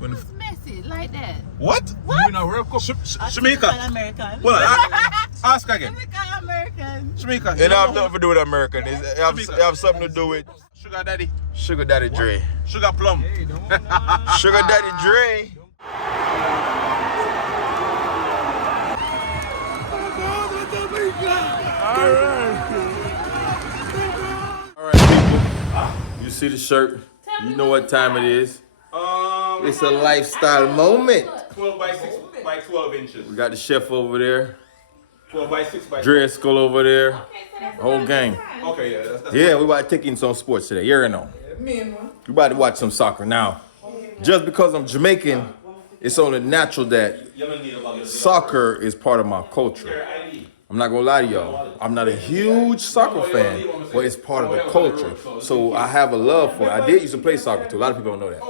Who's Messi like that? What? What? You know, World Cup. Typical Jamaica. American. Well, ask again. Typical American. Jamaica. It have nothing to do with American. It have something to do with Sugar Daddy. Sugar Daddy Dre. Sugar Plum. Sugar Daddy Dre. Alright, people. You see the shirt. You know what time it is. It's a lifestyle moment. 12 by 6 by 12 inches. We got the chef over there. 12 by 6 by 12. Dre Skull over there. Whole gang. Okay, yeah, that's Yeah, we about to take in some sports today. You know. We about to watch some soccer. Now, just because I'm Jamaican, it's only natural that soccer is part of my culture. I'm not gonna lie to y'all. I'm not a huge soccer fan, but it's part of the culture. So I have a love for it. I did used to play soccer too. A lot of people don't know that.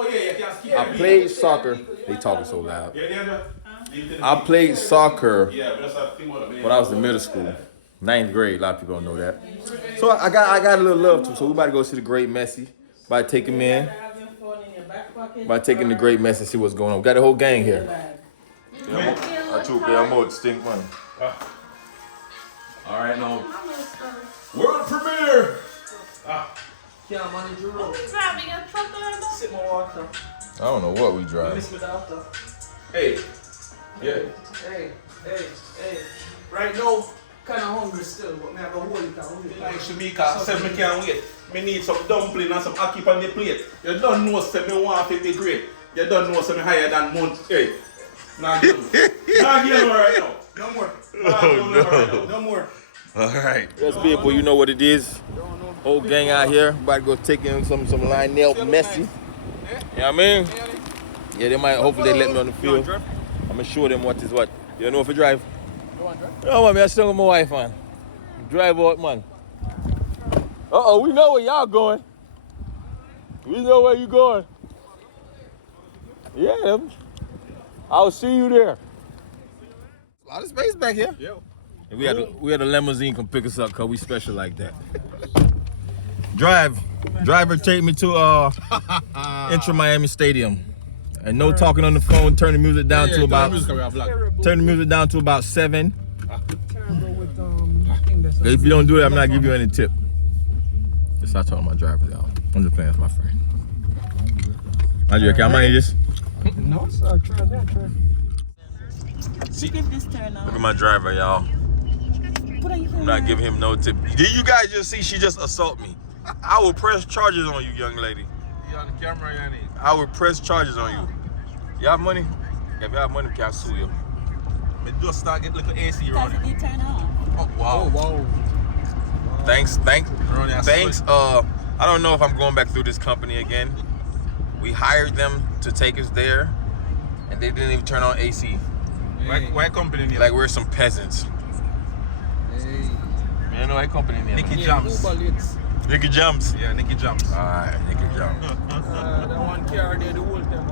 I played soccer. They talking so loud. I played soccer when I was in middle school, 9th grade. A lot of people don't know that. So I got a little love too. So we about to go see the Great Messi. About to take him in. About taking the Great Messi and see what's going on. We got the whole gang here. I took your mode stink man. All right, now. World premiere. Yeah, money Drew. What we driving a truck or no? Sit more water. I don't know what we drive. Miss me after. Hey. Yeah. Hey. Right now, kind of hungry still, but me have a whole little Like Shamika said, me can't wait. Me need some dumpling and some ackee on the plate. You don't know say me want to be great. You don't know say me higher than month. Hey. Nah, give me. Nah, give me right now. No more. No more. All right. Yes, people, you know what it is. Whole gang out here. About to go take in some Lionel Messi. You know what I mean? Yeah, they might, hopefully they let me on the field. I'm gonna show them what is what. You know if you drive? No, man, I'm still with my wife, man. Drive out, man. Uh-oh, we know where y'all going. We know where you going. Yeah, I'll see you there. A lot of space back here. Yeah. We had a limousine come pick us up because we special like that. Driver take me to Inter Miami Stadium. And no talking on the phone, turn the music down to about 7. If you don't do it, I'm not giving you any tip. Just not talking about drivers, y'all. I'm just playing with my friend. Andrew, can I manage this? No, sir. Try that. She give this turn on. Look at my driver, y'all. I'm not giving him no tip. Did you guys just see she just assault me? I will press charges on you, young lady. You on the camera, Yanni? I will press charges on you. You have money? If you have money, we can sue you. Me just start get little AC running. Because it turn on. Oh, wow. Wow. Thanks. I don't know if I'm going back through this company again. We hired them to take us there, and they didn't even turn on AC. Why company name? Like we're some peasants. Hey. Man, no, what company name? Nicky Jams. Nicky Jams. Yeah, Nicky Jams. Alright, Nicky Jams. That one car there, the whole time.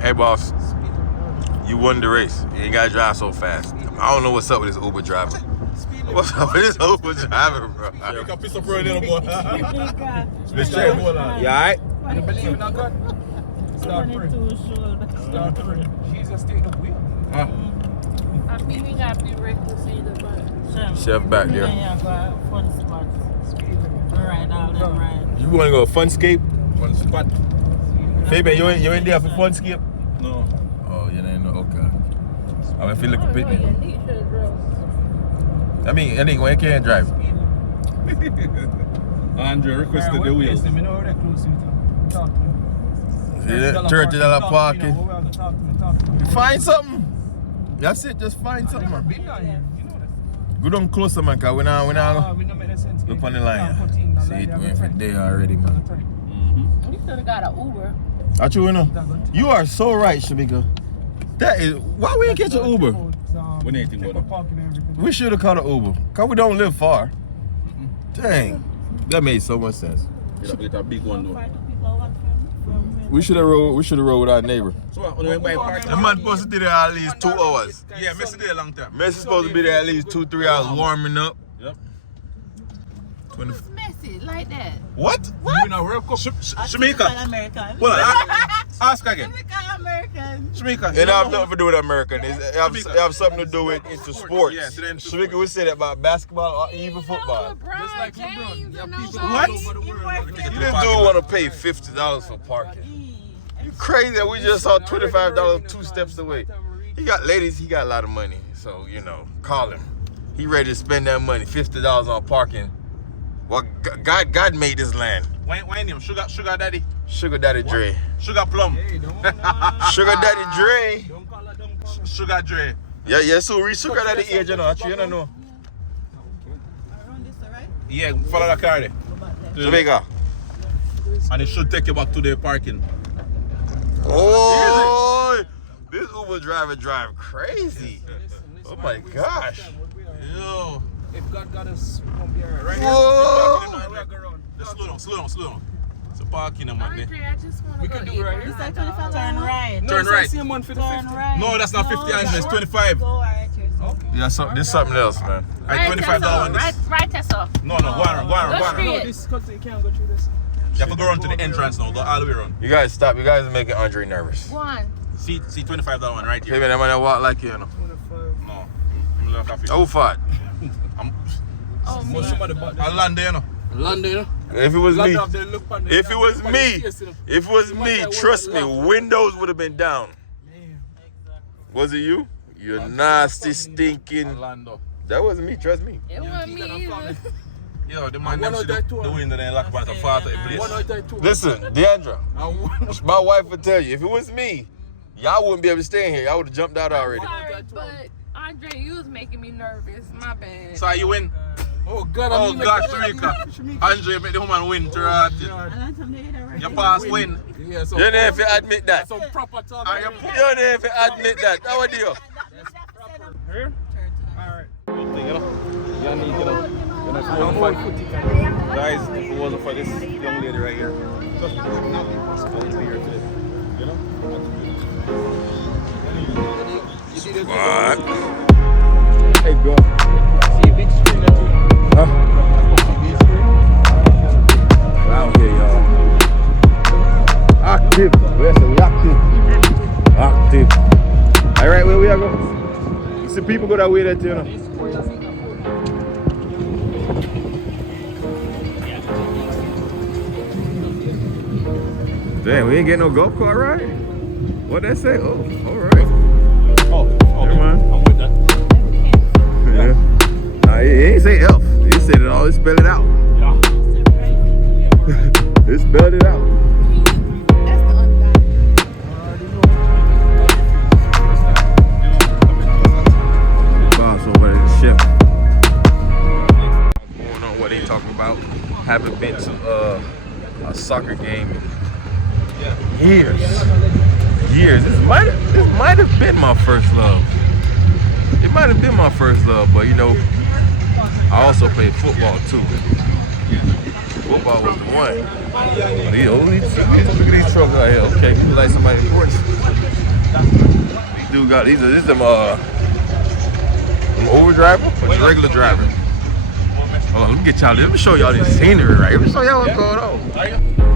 Hey, boss. You won the race. You ain't gotta drive so fast. I don't know what's up with this Uber driver. What's up with this Uber driver, bro? You can piss up right in the boy. Let's check. You alright? I believe in our God. Start praying. Start praying. Jesus, take the wheel. I think we got to be ready to see the bus. Chef back there. Yeah, go fun spots. Right, all them right. You wanna go Funscape? One spot. Fabian, you ain't there for Funscape? No. Oh, you ain't know. Okay. I mean, feel like a picnic. I think when you can't drive. Andrew requested the wheels. $30 parking. Find something. That's it. Just find something, man. Go down closer, man. Cause we now look on the line. See it went for day already, man. We should have got an Uber. Actually, you know, you are so right, Shamika. That is why we ain't catch an Uber. When anything go down. We should have caught an Uber. Cause we don't live far. Dang, that made so much sense. Get a big one though. We should have rode with our neighbor. So on the way by park. The man supposed to be there at least 2 hours. Yeah, Messi did a long time. Messi's supposed to be there at least 2-3 hours warming up. Yep. Who's Messi it like that. What? You know, World Cup. Shamika. American. Hold on. Ask again. American. Shamika. It have nothing to do with American. It have something to do with into sports. Yes, it ain't Shamika, we said it about basketball or even football. Just like LeBron. You have people What? all over the world. You this dude want to pay $50 for parking. You crazy that we just saw $25 two steps away. He got ladies, he got a lot of money. So, you know, call him. He ready to spend that money, $50 on parking. Well, God made this land. Why name? Sugar Daddy? Sugar Daddy Dre. Sugar Plum. Hey, don't Sugar Daddy Dre. don't call her, don't call her. Sugar Dre. Yeah, so reach Sugar Daddy age, you know. Actually, you don't know. Around this, alright? Yeah, follow the car there. Jamaica. And it should take you back to the parking. Oh, this Uber driver drive crazy. Oh my gosh. Yo. If God got us, we won't be alright. Right here. Whoa. We'll walk around. Just slow down. It's a parking, man. Andre, I just want to We go can do eat right my here. hot Like dog. 25 turn right. No, Turn it's the right. same one for the Turn 50. right. No, that's not 50, Andre. It's 25. Go right here. Okay. Yeah, this something else, man. Alright, $25 on this. Right, Tessa. No, go on. Go straight. No, this because you can't go through this. You have to go around to the entrance now. Go all the way around. You guys stop. You guys are making Andre nervous. One. See $25 one right Hey here. man, that man walk like you, you know. 25. No. I'm looking coffee. Oh, fat. Oh, me. Most somebody bought that. I'll land there, you know. London, you know? If it was me, London, they look on the- if it was look on me, the face, you know. if it was me, trust me, windows would have been down. Man. Was it you? You nasty, stinking. Orlando. That wasn't me, trust me. It wasn't me either. Yo, the man One them out see there two. the window then lock about the fart at the place. One out there, two. Listen, Deandra, And one- my wife would tell you, if it was me, y'all wouldn't be able to stay in here. Y'all would have jumped out already. Sorry, but Andre, you was making me nervous. My bad. So you win. Oh, God. Oh gosh, Shamika. Andre make the woman win to her. Your pass win. Yeah, so You're there if you admit that. some proper talk. You're there if you admit that. How would you? Here? Alright. You need, you know, guys, if it wasn't for this young lady right here, just I wouldn't be here today. You know? What? Hey, go. See a big screen that you. Huh? Out here, y'all. Active. Where's the active? Active. All right, where we are going? You see people go that way that you know. Damn, we ain't getting no golf cart ride? What'd they say? Oh, all right. Oh, Never mind. I'm with that. Yeah. Nah, he ain't say F. He said it all. He spelled it out. Yeah. He spelled it out. That's the ungodly. Boss over there, the chef. Going on what they talking about. Haven't been to a soccer game in years. This might have been my first love. It might have been my first love, but you know, I also played football too. Football was the one. But look at these trucks out here. Okay, you like somebody important. These dudes got these are them overdriver or just regular driver? Hold on, let me get y'all. Let me show y'all this scenery right. Let me show y'all what's going on.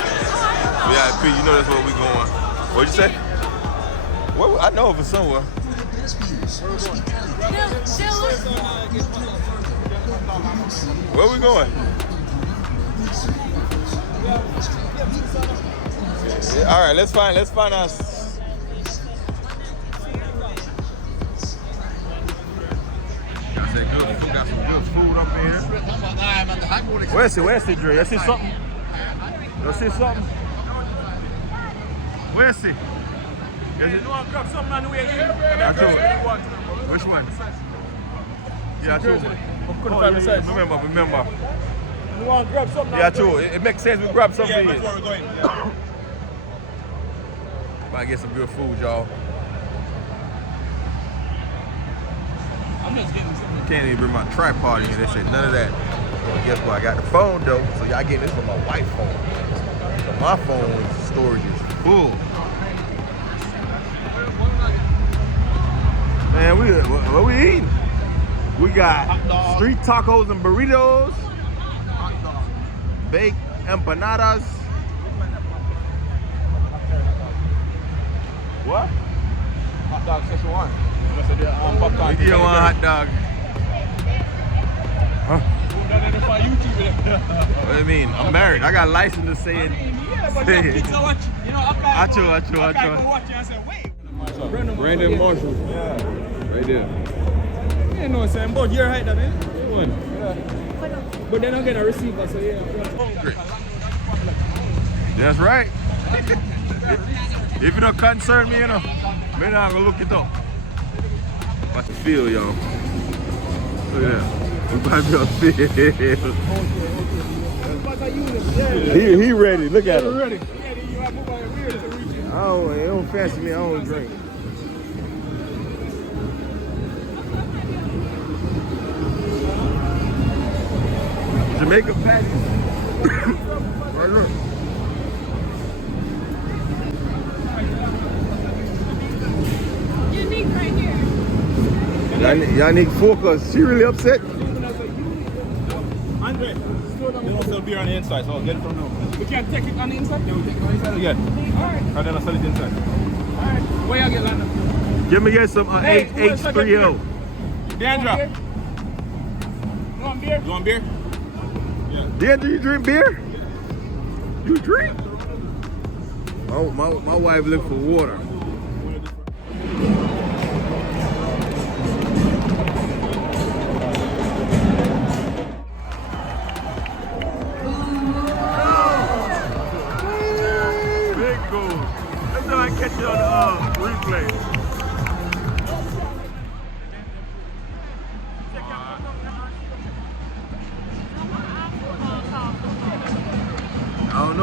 VIP, you know that's where we going. What'd you say? Well, I know of it somewhere. Where we going? Yeah, all right, let's find us. Got some good food up here. Where's it, Dre? You see something? You see something? Where's he? You want to grab something on the way here? I told you. Which one? Yeah, I told you. Remember. You want to grab something? Yeah, I told you. It makes sense we grab something Yeah, here. before we're going. Might get some good food, y'all. Can't even bring my tripod in here. They said none of that. Guess what? I got the phone though, so y'all getting this from my wife's phone. So my phone storage is full. Man, what we eating? We got street tacos and burritos, baked empanadas. What? Hot dog, Szechuan. You get one hot dog. Huh? What do you mean? I'm married. I got a license to say it. Acho. Brandon Marshall. Yeah. Right there. You know what I'm saying? But you're right, that is. But then I'm gonna receive us, so yeah. That's right. If it don't concern me, you know, maybe I'm gonna look it up. Watch the field, y'all. Look at that. We about to field. He ready. Look at him. Ready. He don't fancy me. I don't drink. Jamaican patties. Right look. Unique right here. Y'all need focus. She really upset. Andre, they don't sell beer on the inside, so I'll get it from them. We can't take it on the inside? Yeah, we'll take it on the inside again. Alright. And then I'll sell it inside. Alright. Where y'all get London? Give me some H3O. Deandra. You want beer? You want beer? Yeah. Deandra, you drink beer? You drink? My wife look for water. Big goal. That's how I catch it on the replay. I don't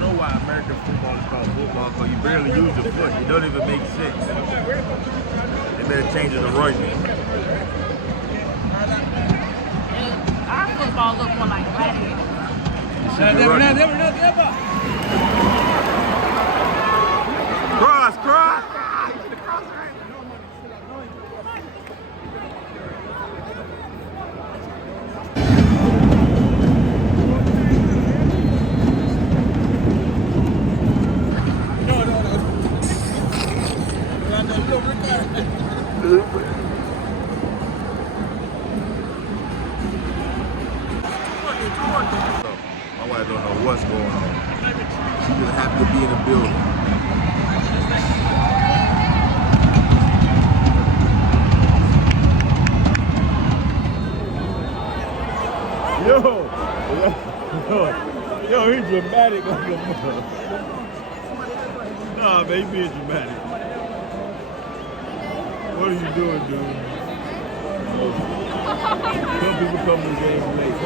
know why American football is called football, because you barely use your foot. It don't even make sense. They better change it to rugby. Our football look more like gladiator. Cross. My wife don't know what's going on. She just happy to be in the building. Yo, he's dramatic like a mother. Nah, man, he being dramatic. What are you doing, dude? Some people come to the game late.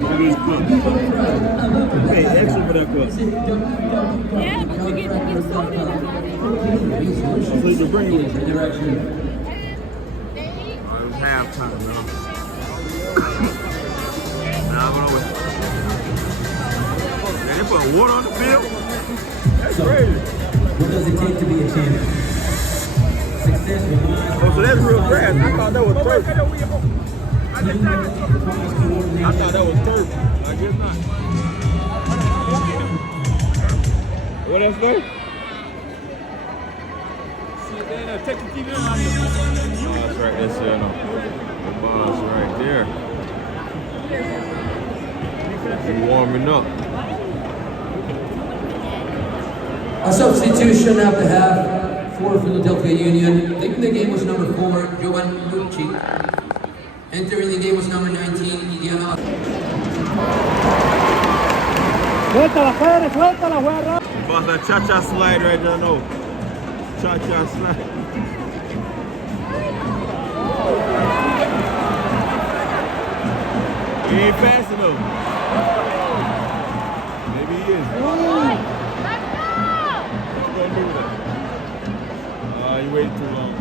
Look at this cup. Hey, extra for that cup. Yeah, but you get soda in So you can bring it with you. It's halftime, y'all. Now I'm gonna wait. Man, they put water on the field? That's crazy. What does it take to be a champion? Success relies Oh, so that's real grass. I thought that was turf. I thought that was turf. I guess not. What that's for? Take the TV on. Oh, that's right. That's the boss right there. He's warming up. a substitution at the half for Philadelphia Union. Leaving the game was number 4, Jovan Lucci. Entering the game was number 19, Idiana. Boss, that cha-cha slide right there, no. Cha-cha slide. He ain't fast enough. Maybe he is. Let's go. You waited too long.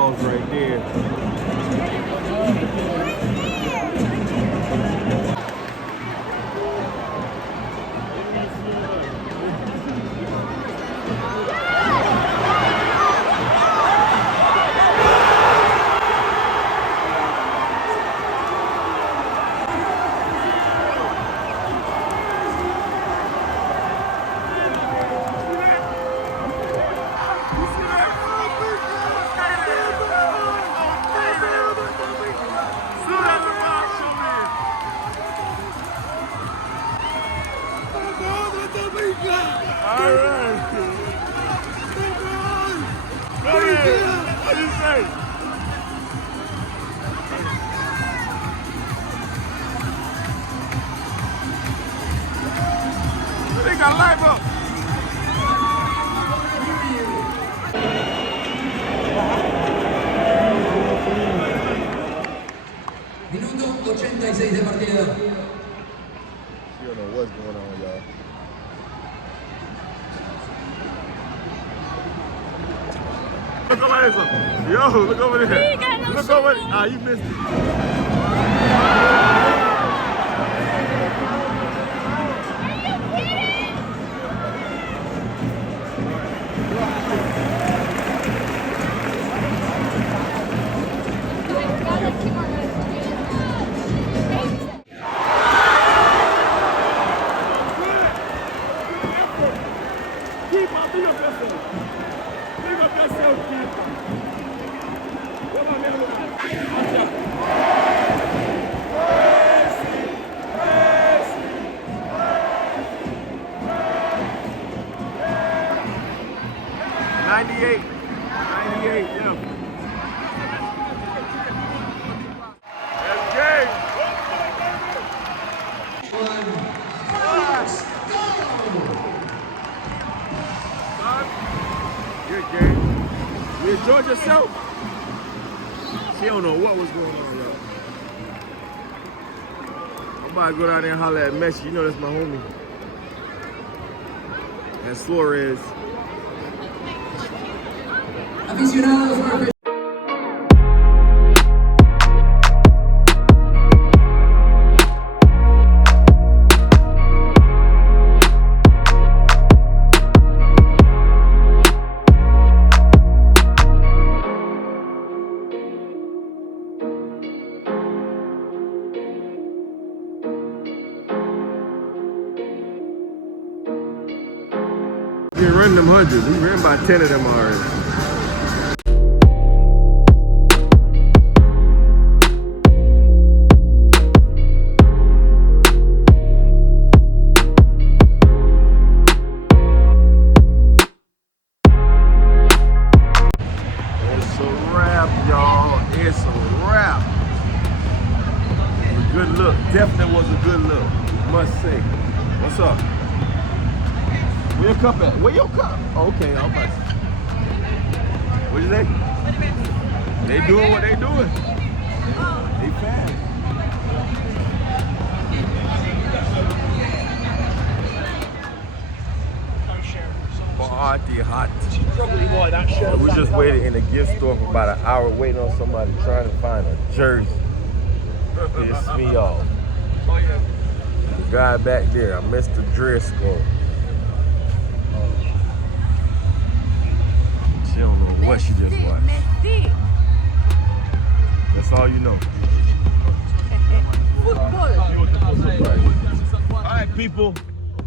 balls right there. Minuto 86 de partido. You don't know what's going on, y'all. Look over there. Yo, look over there. Look over there. Ah, you missed it. You enjoyed yourself? She don't know what was going on, y'all. I'm about to go down there and holler at Messi. You know that's my homie. And Suarez. Aficionados, We ran them hundreds. We ran about 10 of them already. It's a wrap, y'all. It's a wrap. A good look. Definitely was a good look. Must say. What's up? Where your cup at? Where your cup? Okay, I'm about to. What you say? They doing what they doing. They fast. Party hot. We just waited in the gift store for about an hour waiting on somebody trying to find a jersey. Pissed me off. The guy back there, Mr. Driscoll. She don't know what she just watched. That's all you know. Alright, people.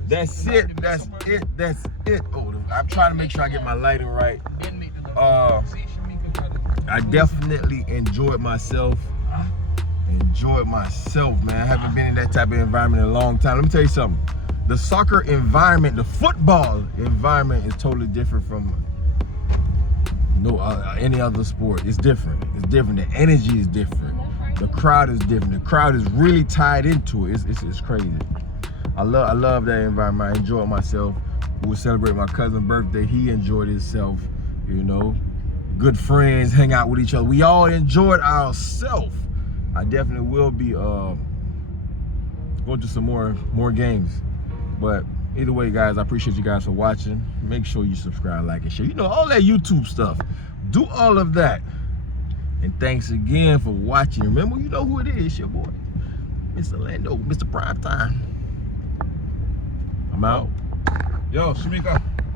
That's it. That's it. That's it. Oh, I'm trying to make sure I get my lighting right. I definitely enjoyed myself. Man. I haven't been in that type of environment in a long time. Let me tell you something. The soccer environment, the football environment is totally different from any other sport. It's different. It's different. The energy is different. The crowd is different. The crowd is really tied into it. It's crazy. I love that environment. I enjoyed myself. We were celebrating my cousin's birthday. He enjoyed himself. You know, good friends, hang out with each other. We all enjoyed ourselves. I definitely will be going to some more games. But either way, guys, I appreciate you guys for watching. Make sure you subscribe, like, and share. You know, all that YouTube stuff. Do all of that. And thanks again for watching. Remember, you know who it is. It's your boy, Mr. Lando, Mr. Primetime. I'm out. Yo, Shamika.